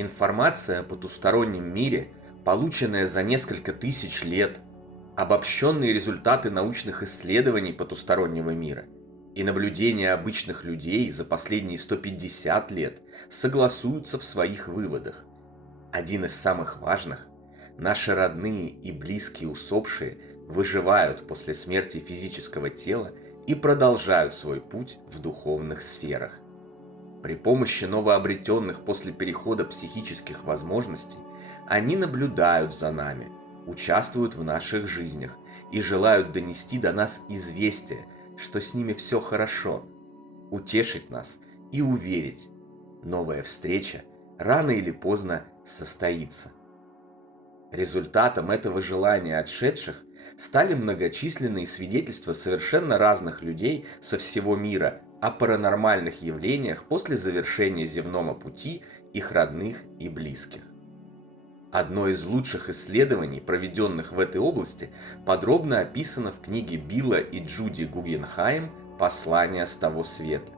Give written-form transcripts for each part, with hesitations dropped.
Информация о потустороннем мире, полученная за несколько тысяч лет, обобщенные результаты научных исследований потустороннего мира и наблюдения обычных людей за последние 150 лет согласуются в своих выводах. Один из самых важных – наши родные и близкие усопшие выживают после смерти физического тела и продолжают свой путь в духовных сферах. При помощи новообретенных после перехода психических возможностей они наблюдают за нами, участвуют в наших жизнях и желают донести до нас известие, что с ними все хорошо, утешить нас и уверить, новая встреча рано или поздно состоится. Результатом этого желания отшедших стали многочисленные свидетельства совершенно разных людей со всего мира о паранормальных явлениях после завершения земного пути их родных и близких. Одно из лучших исследований, проведенных в этой области, подробно описано в книге Билла и Джуди Гугенхайм «Послание с того света».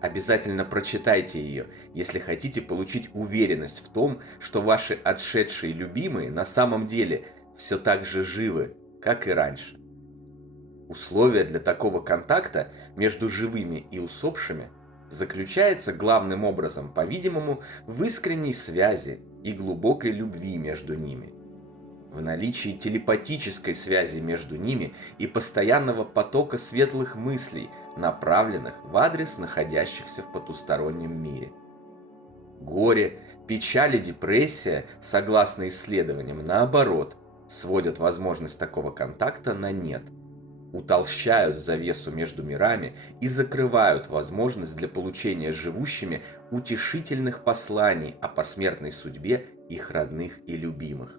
Обязательно прочитайте ее, если хотите получить уверенность в том, что ваши отшедшие любимые на самом деле все так же живы, как и раньше. Условие для такого контакта между живыми и усопшими заключается главным образом, по-видимому, в искренней связи и глубокой любви между ними, в наличии телепатической связи между ними и постоянного потока светлых мыслей, направленных в адрес находящихся в потустороннем мире. Горе, печаль и депрессия, согласно исследованиям, наоборот, сводят возможность такого контакта на нет, утолщают завесу между мирами и закрывают возможность для получения живущими утешительных посланий о посмертной судьбе их родных и любимых.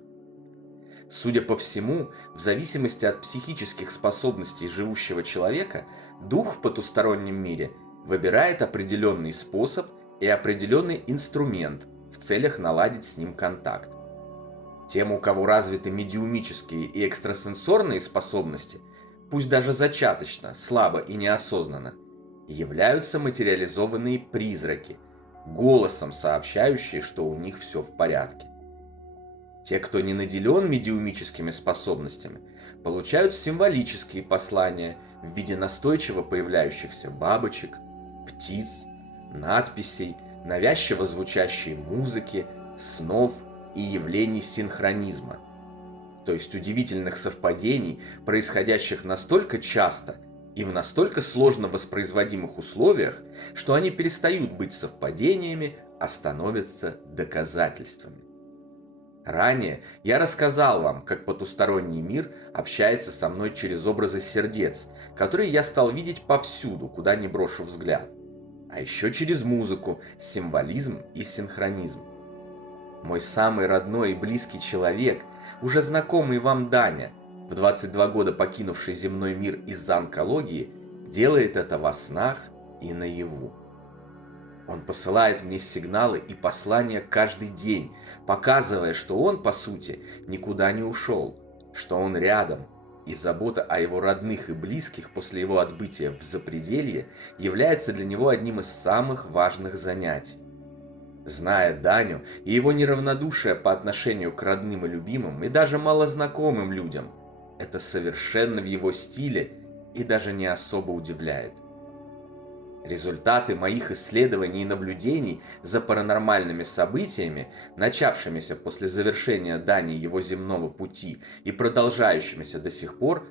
Судя по всему, в зависимости от психических способностей живущего человека, дух в потустороннем мире выбирает определенный способ и определенный инструмент в целях наладить с ним контакт. Тем, у кого развиты медиумические и экстрасенсорные способности, пусть даже зачаточно, слабо и неосознанно, являются материализованные призраки, голосом сообщающие, что у них все в порядке. Те, кто не наделен медиумическими способностями, получают символические послания в виде настойчиво появляющихся бабочек, птиц, надписей, навязчиво звучащей музыки, снов и явлений синхронизма, то есть удивительных совпадений, происходящих настолько часто и в настолько сложно воспроизводимых условиях, что они перестают быть совпадениями, а становятся доказательствами. Ранее я рассказал вам, как потусторонний мир общается со мной через образы сердец, которые я стал видеть повсюду, куда ни брошу взгляд. А еще через музыку, символизм и синхронизм. Мой самый родной и близкий человек, уже знакомый вам Даня, в 22 года покинувший земной мир из-за онкологии, делает это во снах и наяву. Он посылает мне сигналы и послания каждый день, показывая, что он, по сути, никуда не ушел, что он рядом, и забота о его родных и близких после его отбытия в запределье является для него одним из самых важных занятий. Зная Даню и его неравнодушие по отношению к родным и любимым, и даже малознакомым людям, это совершенно в его стиле и даже не особо удивляет. Результаты моих исследований и наблюдений за паранормальными событиями, начавшимися после завершения Дани его земного пути и продолжающимися до сих пор,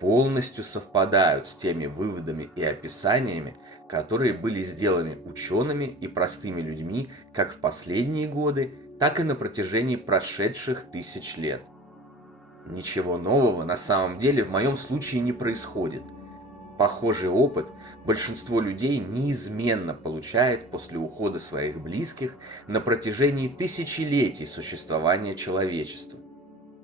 полностью совпадают с теми выводами и описаниями, которые были сделаны учеными и простыми людьми как в последние годы, так и на протяжении прошедших тысяч лет. Ничего нового на самом деле в моем случае не происходит. Похожий опыт большинство людей неизменно получает после ухода своих близких на протяжении тысячелетий существования человечества.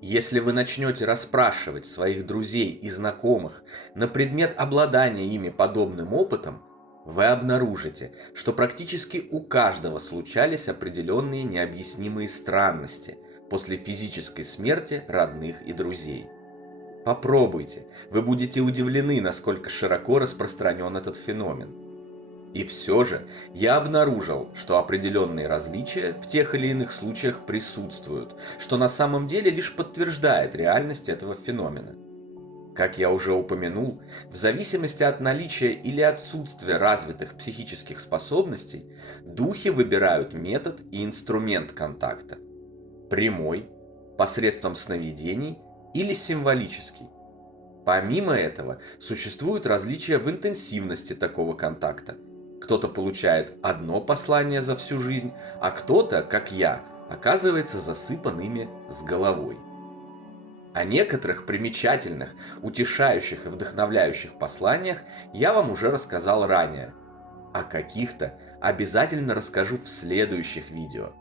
Если вы начнете расспрашивать своих друзей и знакомых на предмет обладания ими подобным опытом, вы обнаружите, что практически у каждого случались определенные необъяснимые странности после физической смерти родных и друзей. Попробуйте, вы будете удивлены, насколько широко распространен этот феномен. И все же я обнаружил, что определенные различия в тех или иных случаях присутствуют, что на самом деле лишь подтверждает реальность этого феномена. Как я уже упомянул, в зависимости от наличия или отсутствия развитых психических способностей, духи выбирают метод и инструмент контакта. Прямой, посредством сновидений или символический. Помимо этого, существуют различия в интенсивности такого контакта. Кто-то получает одно послание за всю жизнь, а кто-то, как я, оказывается засыпан ими с головой. О некоторых примечательных, утешающих и вдохновляющих посланиях я вам уже рассказал ранее. О каких-то обязательно расскажу в следующих видео.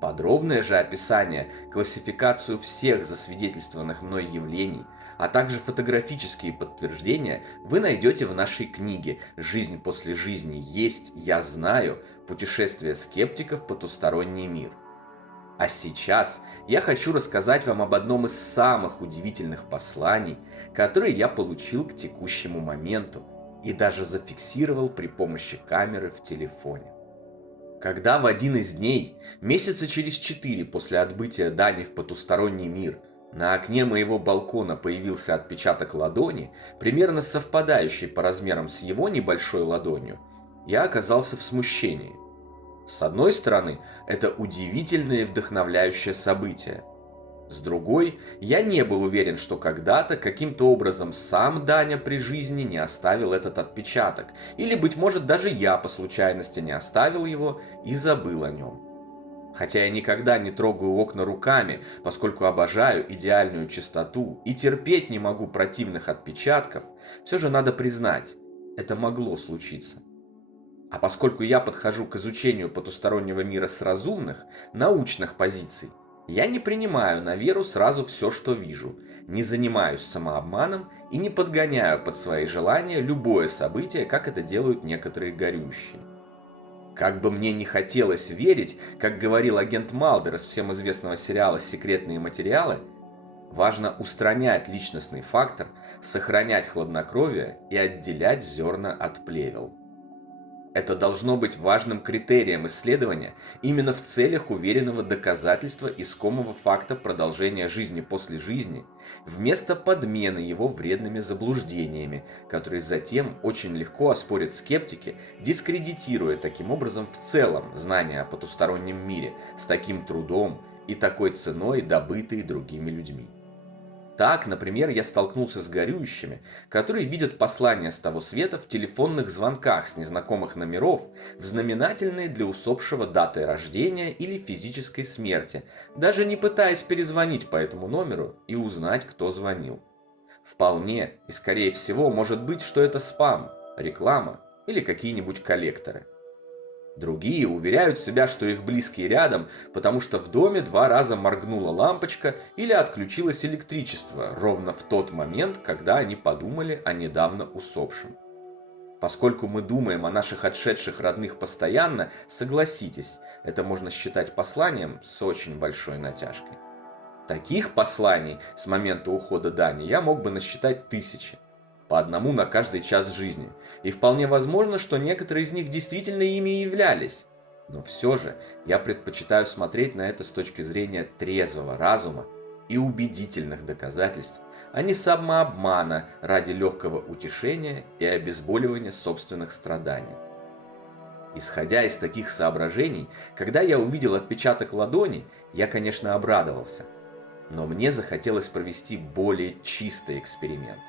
Подробное же описание, классификацию всех засвидетельствованных мной явлений, а также фотографические подтверждения вы найдете в нашей книге «Жизнь после жизни есть, я знаю. Путешествие скептиков в потусторонний мир». А сейчас я хочу рассказать вам об одном из самых удивительных посланий, которые я получил к текущему моменту и даже зафиксировал при помощи камеры в телефоне. Когда в один из дней, месяца через 4 после отбытия Дани в потусторонний мир, на окне моего балкона появился отпечаток ладони, примерно совпадающий по размерам с его небольшой ладонью, я оказался в смущении. С одной стороны, это удивительное и вдохновляющее событие. С другой, я не был уверен, что когда-то каким-то образом сам Даня при жизни не оставил этот отпечаток, или, быть может, даже я по случайности не оставил его и забыл о нем. Хотя я никогда не трогаю окна руками, поскольку обожаю идеальную чистоту и терпеть не могу противных отпечатков, все же надо признать, это могло случиться. А поскольку я подхожу к изучению потустороннего мира с разумных, научных позиций, я не принимаю на веру сразу все, что вижу, не занимаюсь самообманом и не подгоняю под свои желания любое событие, как это делают некоторые горющие. Как бы мне не хотелось верить, как говорил агент Малдер из всем известного сериала «Секретные материалы», важно устранять личностный фактор, сохранять хладнокровие и отделять зерна от плевел. Это должно быть важным критерием исследования именно в целях уверенного доказательства искомого факта продолжения жизни после жизни, вместо подмены его вредными заблуждениями, которые затем очень легко оспорят скептики, дискредитируя таким образом в целом знания о потустороннем мире с таким трудом и такой ценой, добытые другими людьми. Так, например, я столкнулся с горюющими, которые видят послания с того света в телефонных звонках с незнакомых номеров в знаменательные для усопшего даты рождения или физической смерти, даже не пытаясь перезвонить по этому номеру и узнать, кто звонил. Вполне и скорее всего может быть, что это спам, реклама или какие-нибудь коллекторы. Другие уверяют себя, что их близкие рядом, потому что в доме 2 раза моргнула лампочка или отключилось электричество ровно в тот момент, когда они подумали о недавно усопшем. Поскольку мы думаем о наших отшедших родных постоянно, согласитесь, это можно считать посланием с очень большой натяжкой. Таких посланий с момента ухода Дани я мог бы насчитать тысячи. По одному на каждый час жизни, и вполне возможно, что некоторые из них действительно ими и являлись. Но все же я предпочитаю смотреть на это с точки зрения трезвого разума и убедительных доказательств, а не самообмана ради легкого утешения и обезболивания собственных страданий. Исходя из таких соображений, когда я увидел отпечаток ладони, я, конечно, обрадовался. Но мне захотелось провести более чистый эксперимент.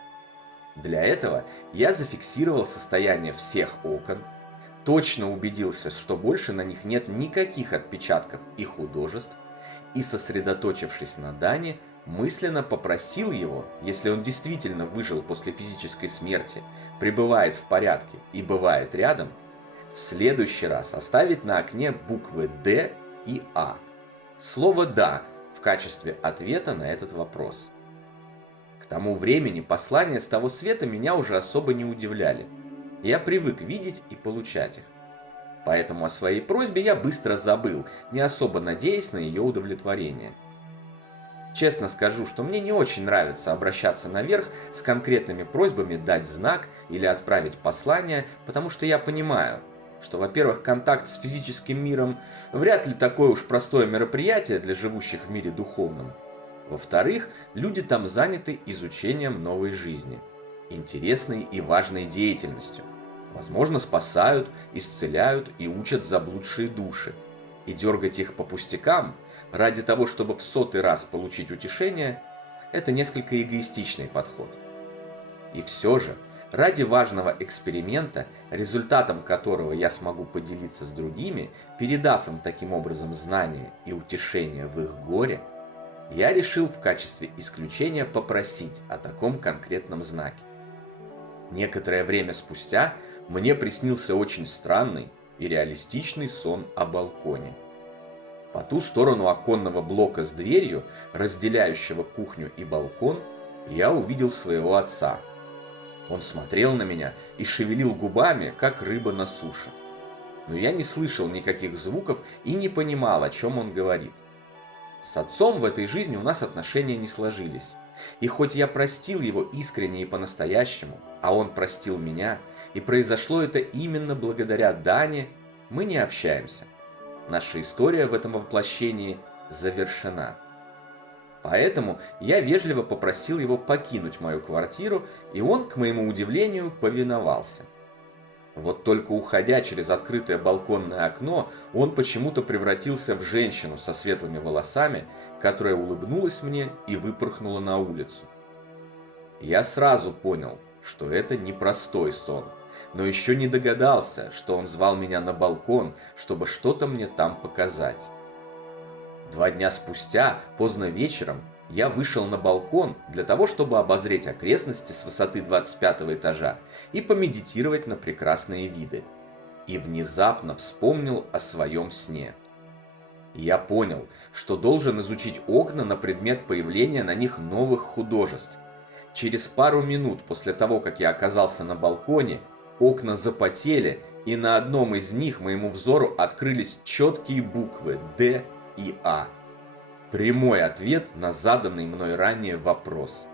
Для этого я зафиксировал состояние всех окон, точно убедился, что больше на них нет никаких отпечатков и художеств, и, сосредоточившись на Дане, мысленно попросил его, если он действительно выжил после физической смерти, пребывает в порядке и бывает рядом, в следующий раз оставить на окне буквы «Д» и «А». Слово «да» в качестве ответа на этот вопрос. К тому времени послания с того света меня уже особо не удивляли. Я привык видеть и получать их. Поэтому о своей просьбе я быстро забыл, не особо надеясь на ее удовлетворение. Честно скажу, что мне не очень нравится обращаться наверх с конкретными просьбами дать знак или отправить послание, потому что я понимаю, что, во-первых, контакт с физическим миром вряд ли такое уж простое мероприятие для живущих в мире духовном. Во-вторых, люди там заняты изучением новой жизни, интересной и важной деятельностью. Возможно, спасают, исцеляют и учат заблудшие души. И дергать их по пустякам, ради того, чтобы в 100-й раз получить утешение, это несколько эгоистичный подход. И все же, ради важного эксперимента, результатом которого я смогу поделиться с другими, передав им таким образом знания и утешение в их горе, я решил в качестве исключения попросить о таком конкретном знаке. Некоторое время спустя мне приснился очень странный и реалистичный сон о балконе. По ту сторону оконного блока с дверью, разделяющего кухню и балкон, я увидел своего отца. Он смотрел на меня и шевелил губами, как рыба на суше. Но я не слышал никаких звуков и не понимал, о чем он говорит. С отцом в этой жизни у нас отношения не сложились. И хоть я простил его искренне и по-настоящему, а он простил меня, и произошло это именно благодаря Дане, мы не общаемся. Наша история в этом воплощении завершена. Поэтому я вежливо попросил его покинуть мою квартиру, и он, к моему удивлению, повиновался. Вот только уходя через открытое балконное окно, он почему-то превратился в женщину со светлыми волосами, которая улыбнулась мне и выпорхнула на улицу. Я сразу понял, что это непростой сон, но еще не догадался, что он звал меня на балкон, чтобы что-то мне там показать. 2 дня спустя, поздно вечером, я вышел на балкон для того, чтобы обозреть окрестности с высоты 25 этажа и помедитировать на прекрасные виды. И внезапно вспомнил о своем сне. Я понял, что должен изучить окна на предмет появления на них новых художеств. Через пару минут после того, как я оказался на балконе, окна запотели, и на одном из них моему взору открылись четкие буквы «Д» и «А». Прямой ответ на заданный мной ранее вопрос.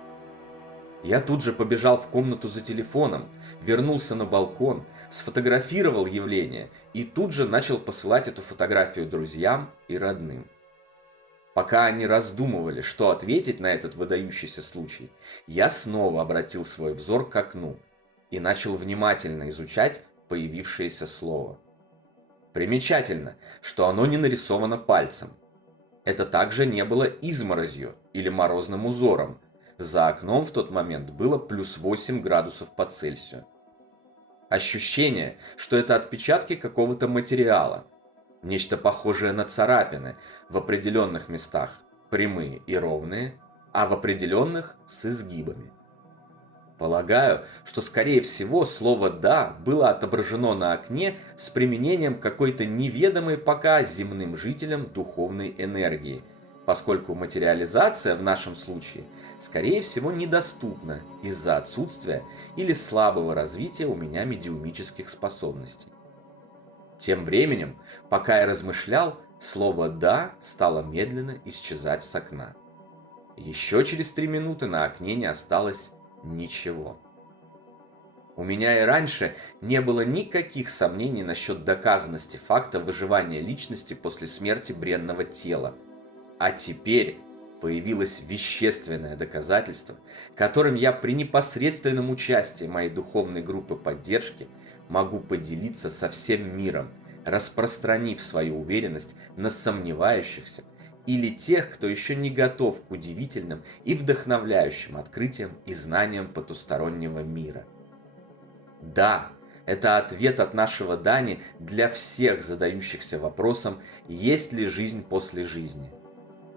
Я тут же побежал в комнату за телефоном, вернулся на балкон, сфотографировал явление и тут же начал посылать эту фотографию друзьям и родным. Пока они раздумывали, что ответить на этот выдающийся случай, я снова обратил свой взор к окну и начал внимательно изучать появившееся слово. Примечательно, что оно не нарисовано пальцем. Это также не было изморозью или морозным узором. За окном в тот момент было плюс 8 градусов по Цельсию. Ощущение, что это отпечатки какого-то материала. Нечто похожее на царапины, в определенных местах прямые и ровные, а в определенных с изгибами. Полагаю, что скорее всего слово «да» было отображено на окне с применением какой-то неведомой пока земным жителям духовной энергии, поскольку материализация в нашем случае, скорее всего, недоступна из-за отсутствия или слабого развития у меня медиумических способностей. Тем временем, пока я размышлял, слово «да» стало медленно исчезать с окна. Еще через 3 минуты на окне не осталось ничего. У меня и раньше не было никаких сомнений насчет доказанности факта выживания личности после смерти бренного тела. А теперь появилось вещественное доказательство, которым я при непосредственном участии моей духовной группы поддержки могу поделиться со всем миром, распространив свою уверенность на сомневающихся или тех, кто еще не готов к удивительным и вдохновляющим открытиям и знаниям потустороннего мира. Да, это ответ от нашего Дани для всех задающихся вопросом, есть ли жизнь после жизни.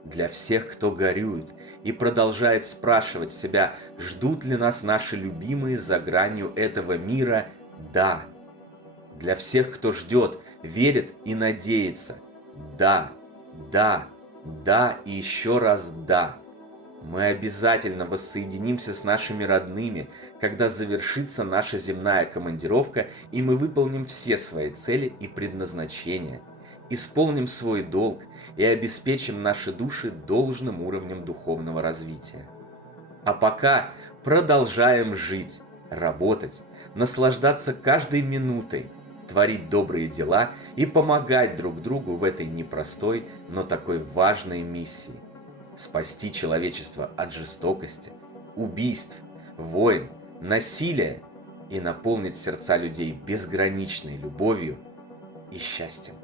Для всех, кто горюет и продолжает спрашивать себя, ждут ли нас наши любимые за гранью этого мира, да. Для всех, кто ждет, верит и надеется, да, да. Да и еще раз да. Мы обязательно воссоединимся с нашими родными, когда завершится наша земная командировка, и мы выполним все свои цели и предназначения, исполним свой долг и обеспечим наши души должным уровнем духовного развития. А пока продолжаем жить, работать, наслаждаться каждой минутой, творить добрые дела и помогать друг другу в этой непростой, но такой важной миссии – спасти человечество от жестокости, убийств, войн, насилия и наполнить сердца людей безграничной любовью и счастьем.